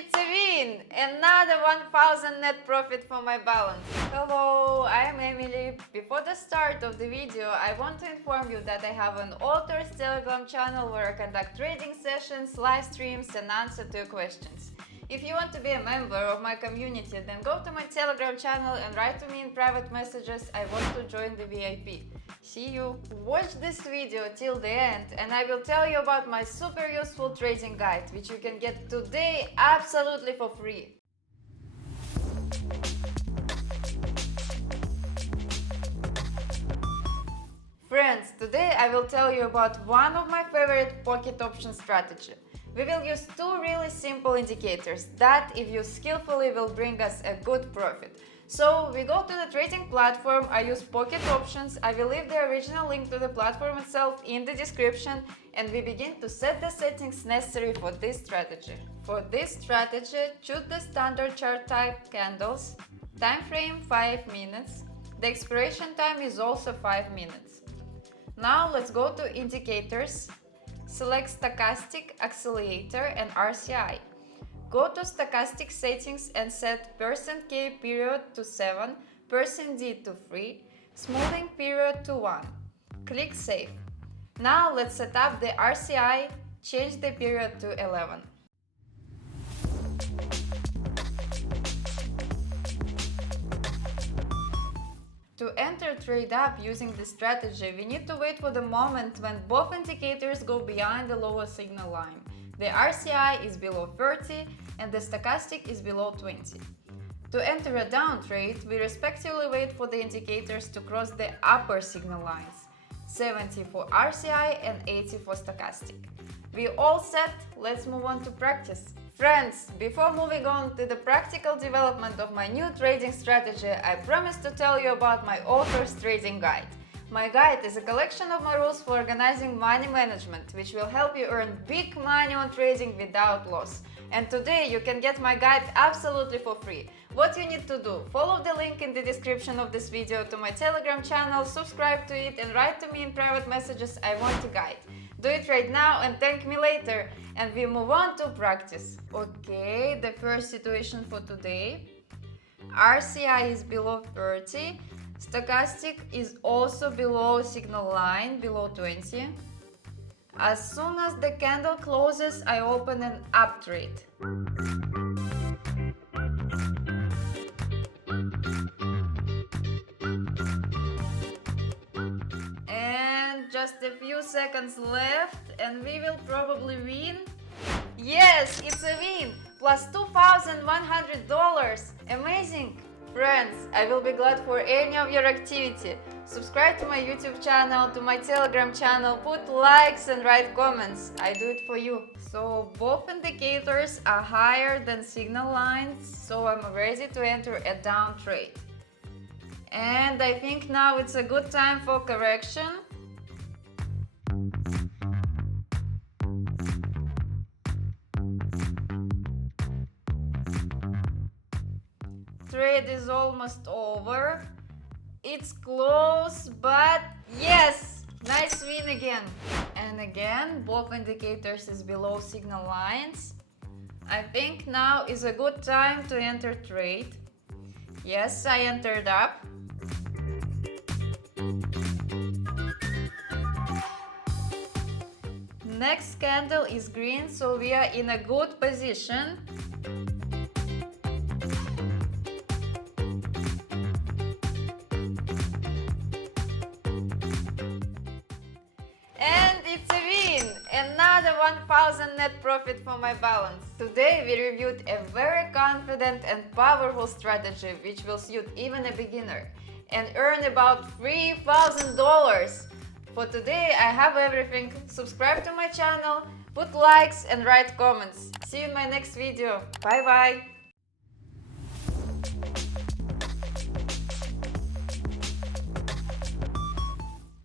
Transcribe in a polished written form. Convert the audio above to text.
it's a win! Another 1000 net profit for my balance. Hello, I'm Emily. Before the start of the video, I want to inform you that I have an author's Telegram channel where I conduct trading sessions, live streams and answer to your questions. If you want to be a member of my community, then go to my Telegram channel and write to me in private messages, I want to join the VIP. See you! Watch this video till the end and I will tell you about my super useful trading guide, which you can get today absolutely for free. Friends, today I will tell you about one of my favorite pocket option strategy. We will use two really simple indicators that, if used skillfully, will bring us a good profit. So we go to the trading platform, I use pocket options, I will leave the original link to the platform itself in the description, and we begin to set the settings necessary for this strategy. For this strategy, choose the standard chart type candles, time frame 5 minutes, the expiration time is also 5 minutes. Now let's go to indicators, select Stochastic Oscillator and RSI. Go to stochastic settings and set %K period to 7, %D to 3, smoothing period to 1. Click Save. Now let's set up the RSI, change the period to 11. To enter trade up using this strategy, we need to wait for the moment when both indicators go beyond the lower signal line. The RSI is below 30 and the stochastic is below 20. To enter a down trade, we respectively wait for the indicators to cross the upper signal lines, 70 for RSI and 80 for stochastic. We all set, let's move on to practice. Friends, before moving on to the practical development of my new trading strategy, I promised to tell you about my author's trading guide. My guide is a collection of my rules for organizing money management, which will help you earn big money on trading without loss. And today you can get my guide absolutely for free. What you need to do, follow the link in the description of this video to my Telegram channel, subscribe to it and write to me in private messages I want a guide. Do it right now and thank me later. And we move on to practice. Okay, the first situation for today. RSI is below 30. Stochastic is also below signal line, below 20. As soon as the candle closes, I open an up trade. And just a few seconds left and we will probably win. Yes, it's a win! Plus $2,100! Amazing! Friends, I will be glad for any of your activity. Subscribe to my YouTube channel, to my Telegram channel, put likes and write comments. I do it for you. So both indicators are higher than signal lines, so I'm ready to enter a down trade. And I think now it's a good time for correction. Trade is almost over. It's close, but yes! Nice win again. And again, both indicators is below signal lines. I think now is a good time to enter trade. Yes, I entered up. Next candle is green, so we are in a good position. Another 1000 net profit for my balance. Today we reviewed a very confident and powerful strategy which will suit even a beginner and earn about $3,000. For today I have everything. Subscribe to my channel, put likes and write comments. See you in my next video. Bye bye!